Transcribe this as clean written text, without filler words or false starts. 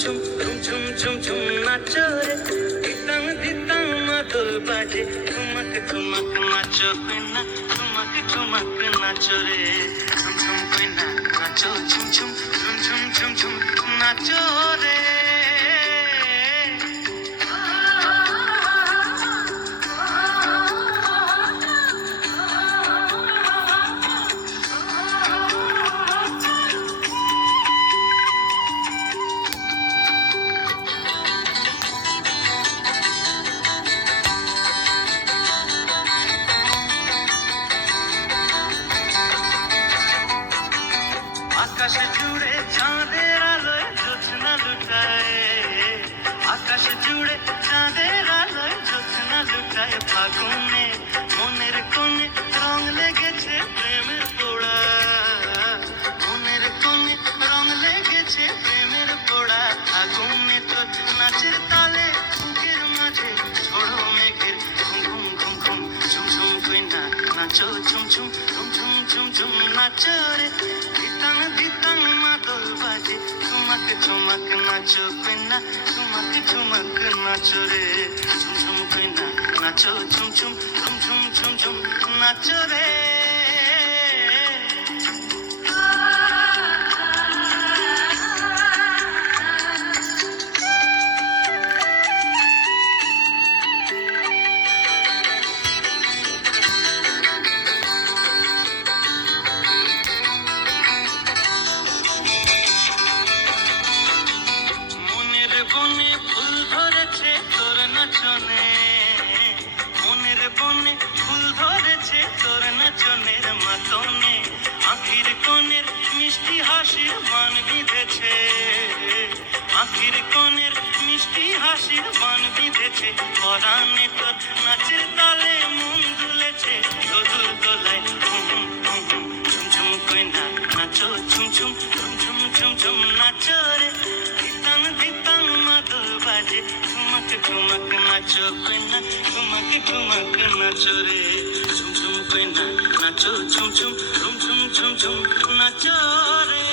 ঝুম ঝুম ঝুম ঝুম নাচো রে, দিতাং দিতাং মাদল বাজে, ঠুমক ঠুমক নাচো কইনা, ঠুমক ঠুমক নাচো রে, ঝুম ঝুম কইনা নাচো, ঝুম ঝুম ঝুম ঝুম ঝুম ঝুম নাচো রে। আকাশ জুড়ে চাঁদের আলোয় জ্যোৎস্না লুটায়, আকাশ জুড়ে চাঁদের আলোয় জ্যোৎস্না লুটায়, ফাগুনে মনের কোণে রং লেগেছে প্রেমের পোড়া, মনের কোণে রং লেগেছে প্রেমের পোড়া, ফাগুনে তোর নাচের তালে বুকের মাঝে ঝোড়ো মেঘের ঘুম ঘুম ঘুম ঘুম, ঝুম ঝুম কইনা নাচো, ঝুম ঝুম ঝুম ঝুম ঝুম ঝুম নাচো রে, দিতাং দিতাং মাদল বাজে, ঠুমক ঠুমক নাচো কইনা, ঠুমক ঠুমক নাচো রে, ঝুম ঝুম কইনা নাচো, ঝুম ঝুম ঝুম ঝুম ঝুম ঝুম নাচো রে। মনের বনে ফুল ধরেছে তোর নাচনে, মনের বনে ফুল ধরেছে তোর নাচনের মাতনে, আখির কোণের মিষ্টি হাসির বান বিঁধেছে, আখির কোণের মিষ্টি হাসির বান বিঁধেছে, পরাণে তোর নাচের তালে মন দুলেছে, দোদুর দোলায় হুম হুম হুম, ঝুম ঝুম কইনা নাচো, ঝুম ঝুম ঝুম ঝুম ঝুম ঝুম নাচো রে, দিতাং দিতাং মাদল বাজে, ঠুমক ঠুমক নাচো কইনা, ঠুমক ঠুমক নাচো রে, ঝুম ঝুম কইনা নাচো, ঝুম ঝুম ঝুম ঝুম ঝুম ঝুম নাচো রে।